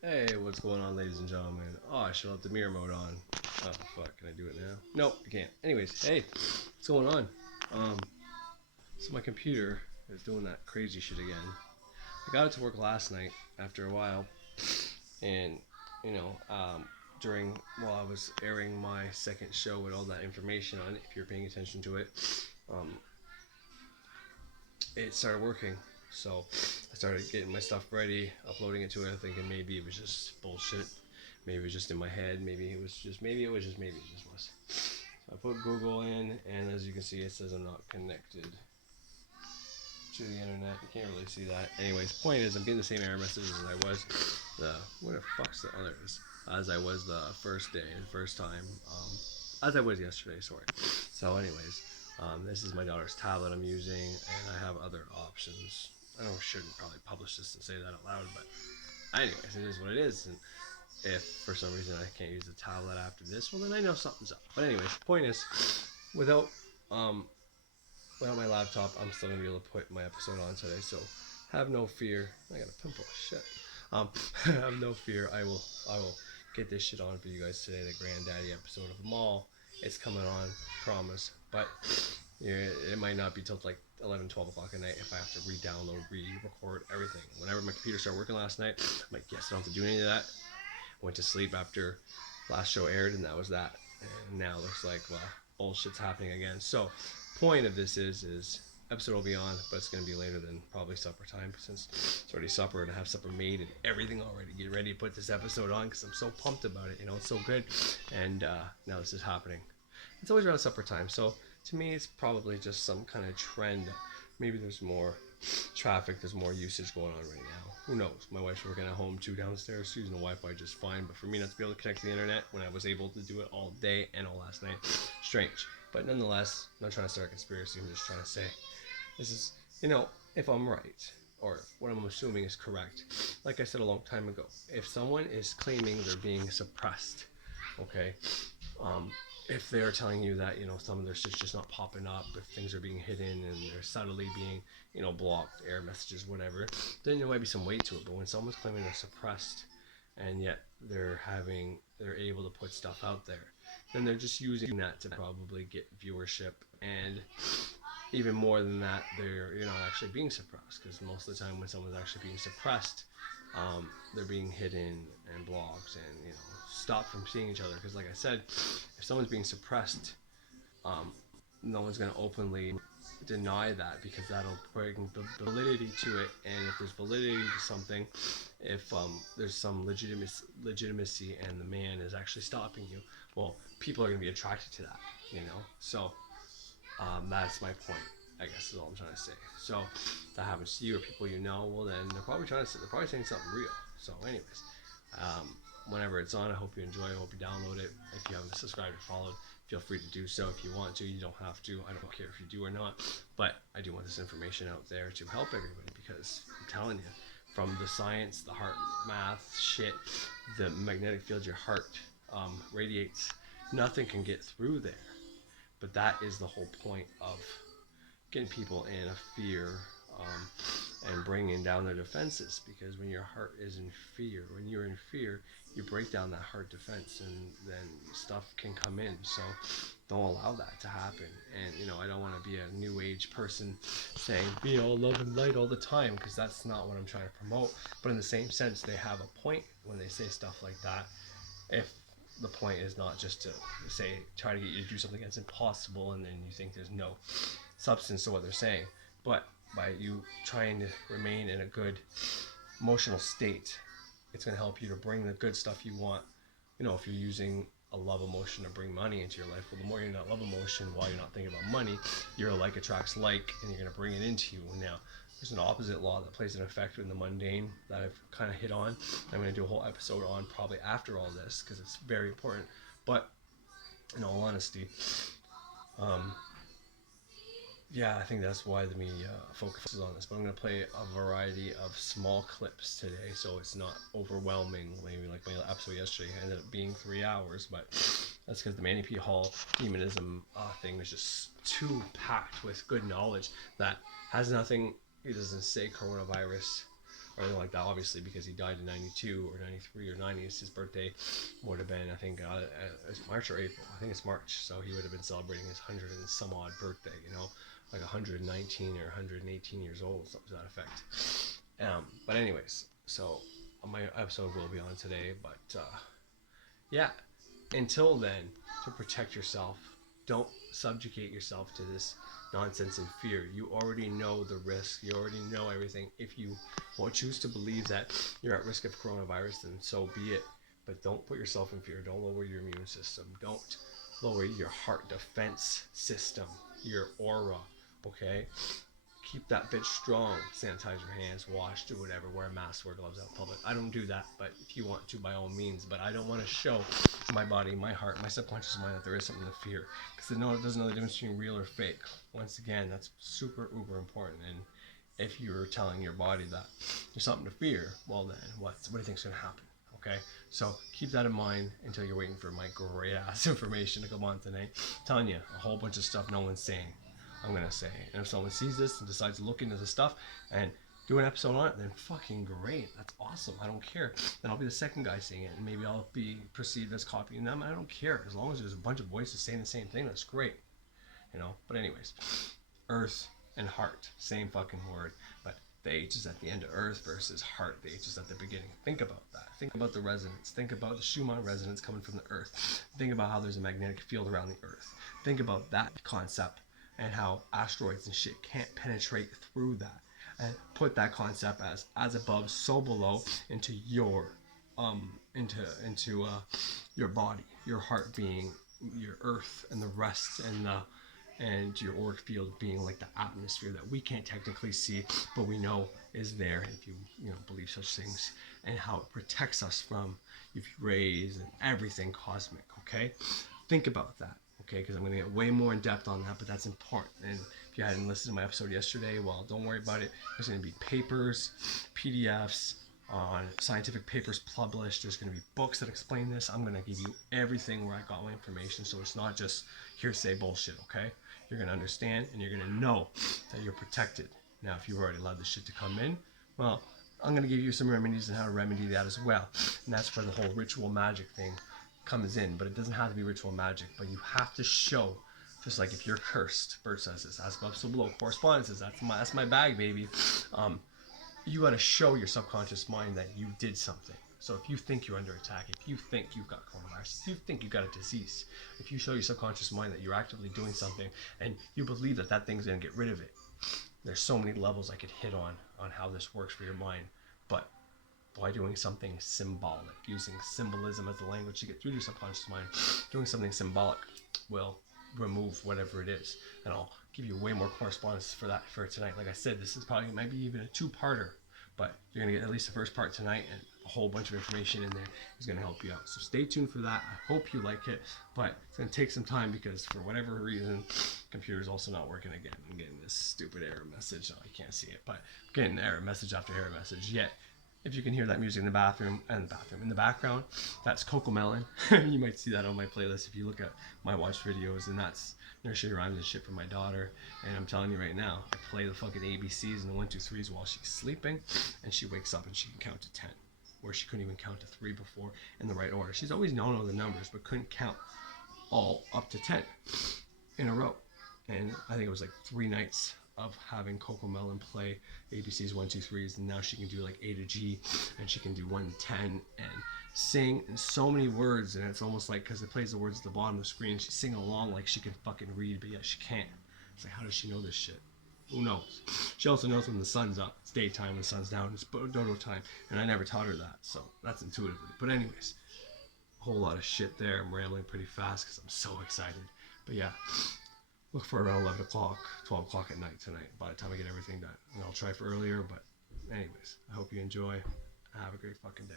Hey, what's going on, ladies and gentlemen? Oh, I should have the mirror mode on. Oh, fuck. Can I do it now? Nope, I can't. Anyways, hey, what's going on? Um, so my computer is doing that crazy shit again. I got it to work last night after a while, and, you know, during, while I was airing my second show with all that information on it, if you're paying attention to it, um, it started working. So I started getting my stuff ready, uploading it to it, thinking maybe it was just bullshit. Maybe it was just in my head. Maybe it was just was. So I put Google in, and as you can see, it says I'm not connected to the internet. You can't really see that. Anyways, point is, I'm getting the same error messages as I was the where the fuck's the other is as I was the first day, the first time, as I was yesterday. Sorry. So, anyways, this is my daughter's tablet I'm using, and I have other options. Shouldn't probably publish this and say that out loud, but anyways, it is what it is. And if for some reason I can't use the tablet after this, well then I know something's up. But anyways, the point is, without um without my laptop, I'm still gonna be able to put my episode on today. So have no fear. I got a pimple. Shit. Have no fear. I will get this shit on for you guys today. The granddaddy episode of them all. It's coming on, promise. But yeah, it might not be till like 11, 12 o'clock at night if I have to re-download, re-record everything. Whenever my computer started working last night, I'm like, yes, I don't have to do any of that. Went to sleep after last show aired, and that was that. And now it looks like, well, old shit's happening again. So, point of this is episode will be on, but it's going to be later than probably supper time since it's already supper and I have supper made and everything already. Get ready to put this episode on because I'm so pumped about it. You know, it's so good. And now this is happening. It's always around supper time. So, to me, it's probably just some kind of trend. Maybe there's more traffic, there's more usage going on right now. Who knows? My wife's working at home too downstairs. She's using the Wi-Fi just fine. But for me not to be able to connect to the internet when I was able to do it all day and all last night, strange. But nonetheless, I'm not trying to start a conspiracy. I'm just trying to say this is, if I'm right, or what I'm assuming is correct. Like I said a long time ago, if someone is claiming they're being suppressed, okay, um, if they're telling you that some of their shit's just not popping up, if things are being hidden and they're subtly being blocked, error messages, whatever, then there might be some weight to it. But when someone's claiming they're suppressed and yet they're able to put stuff out there, then they're just using that to probably get viewership, and even more than that, you're not actually being suppressed, because most of the time when someone's actually being suppressed, they're being hidden and blocked and stopped from seeing each other. Because like I said, if someone's being suppressed, no one's going to openly deny that, because that'll bring the validity to it. And if there's validity to something, if there's some legitimacy and the man is actually stopping you, well, people are going to be attracted to that, so that's my point, I guess, is all I'm trying to say. So if that happens to you or people well, then they're probably saying something real. So anyways, whenever it's on, I hope you enjoy it. I hope you download it. If you haven't subscribed or followed, feel free to do so if you want to. You don't have to. I don't care if you do or not. But I do want this information out there to help everybody, because I'm telling you, from the science, the heart math shit, the magnetic field your heart radiates, nothing can get through there. But that is the whole point of getting people in a fear, and bringing down their defenses. Because when your heart is in fear, you break down that heart defense, and then stuff can come in. So don't allow that to happen. And I don't want to be a new age person saying be all love and light all the time, because that's not what I'm trying to promote. But in the same sense, they have a point when they say stuff like that. If the point is not just to try to get you to do something that's impossible, and then you think there's no substance to what they're saying, but by you trying to remain in a good emotional state, it's going to help you to bring the good stuff you want. If you're using a love emotion to bring money into your life, well, the more you're in that love emotion while you're not thinking about money, your like attracts like, and you're going to bring it into you. Now, there's an opposite law that plays an effect in the mundane that I've kind of hit on. I'm going to do a whole episode on probably after all this, because it's very important. But in all honesty, yeah, I think that's why the media focuses on this. But I'm going to play a variety of small clips today, so it's not overwhelming. Maybe like my episode yesterday ended up being 3 hours, but that's because the Manny P. Hall demonism thing was just too packed with good knowledge that has nothing. It doesn't say coronavirus or anything like that, obviously, because he died in 92 or 93 or 90. It's his birthday would have been, I think, it's March or April. I think it's March. So he would have been celebrating his 100 and some odd birthday, you know, like 119 or 118 years old, something to that effect. But anyways, so my episode will be on today, but yeah, until then, to protect yourself, don't subjugate yourself to this nonsense and fear. You already know the risk. You already know everything. If you will choose to believe that you're at risk of coronavirus, then so be it. But don't put yourself in fear. Don't lower your immune system. Don't lower your heart defense system, your aura, okay? Keep that bitch strong. Sanitize your hands, wash, do whatever, wear a mask, wear gloves out in public. I don't do that, but if you want to, by all means. But I don't want to show my body, my heart, my subconscious mind that there is something to fear, because it doesn't know the difference between real or fake. Once again, that's super uber important. And if you're telling your body that there's something to fear, well then, what do you think's going to happen? Okay, so keep that in mind until you're waiting for my great ass information to come on tonight. I'm telling you a whole bunch of stuff no one's saying. I'm gonna say, and if someone sees this and decides to look into the stuff and do an episode on it, then fucking great. That's awesome. I don't care. Then I'll be the second guy saying it, and maybe I'll be perceived as copying them. I don't care. As long as there's a bunch of voices saying the same thing, that's great. You know. But anyways, earth and heart, same fucking word, but the H is at the end of earth versus heart. The H is at the beginning. Think about that. Think about the resonance. Think about the Schumann resonance coming from the earth. Think about how there's a magnetic field around the earth. Think about that concept and how asteroids and shit can't penetrate through that. And put that concept as above, so below into your your body, your heart being your earth, and the rest, and your auric field being like the atmosphere that we can't technically see, but we know is there if you believe such things, and how it protects us from UV rays and everything cosmic. Okay, think about that. Okay, because I'm going to get way more in depth on that, but that's important. And if you hadn't listened to my episode yesterday, well, don't worry about it. There's going to be papers, PDFs on scientific papers published. There's going to be books that explain this. I'm going to give you everything where I got my information, so it's not just hearsay bullshit, okay? You're going to understand, and you're going to know that you're protected. Now, if you've already allowed this shit to come in, well, I'm going to give you some remedies on how to remedy that as well. And that's where the whole ritual magic thing comes in, but it doesn't have to be ritual magic, but you have to show, just like if you're cursed, Bert says this, as above so below, correspondences, that's my bag, baby. You got to show your subconscious mind that you did something. So if you think you're under attack, if you think you've got coronavirus, if you think you've got a disease, if you show your subconscious mind that you're actively doing something and you believe that that thing's going to get rid of it, there's so many levels I could hit on how this works for your mind, but by doing something symbolic, using symbolism as the language to get through your subconscious mind, doing something symbolic will remove whatever it is. And I'll give you way more correspondence for that for tonight. Like I said, this is probably maybe even a two-parter, but you're going to get at least the first part tonight, and a whole bunch of information in there is going to help you out. So stay tuned for that. I hope you like it, but it's going to take some time because for whatever reason, computer's also not working again. I'm getting this stupid error message. Oh, you can't see it, but I'm getting error message after error message. Yet, if you can hear that music in the bathroom, in the background, that's Coco Melon. You might see that on my playlist if you look at my watch videos, and that's nursery rhymes and shit for my daughter. And I'm telling you right now, I play the fucking ABCs and the 1, 2, 3s while she's sleeping, and she wakes up and she can count to 10, where she couldn't even count to 3 before in the right order. She's always known all the numbers, but couldn't count all up to 10 in a row. And I think it was like 3 nights of having Coco Melon play ABCs 1, 2, 3s, and now she can do like A to G, and she can do 1 to 10 and sing in so many words, and it's almost like, because it plays the words at the bottom of the screen, she's singing along like she can fucking read, but yet she can't. It's like, how does she know this shit? Who knows? She also knows when the sun's up. It's daytime, when the sun's down, it's dodo time, and I never taught her that, so that's intuitively. But anyways, a whole lot of shit there. I'm rambling pretty fast because I'm so excited. But yeah, look for around 11 o'clock, 12 o'clock at night tonight, by the time I get everything done. And I'll try for earlier, but anyways, I hope you enjoy. Have a great fucking day.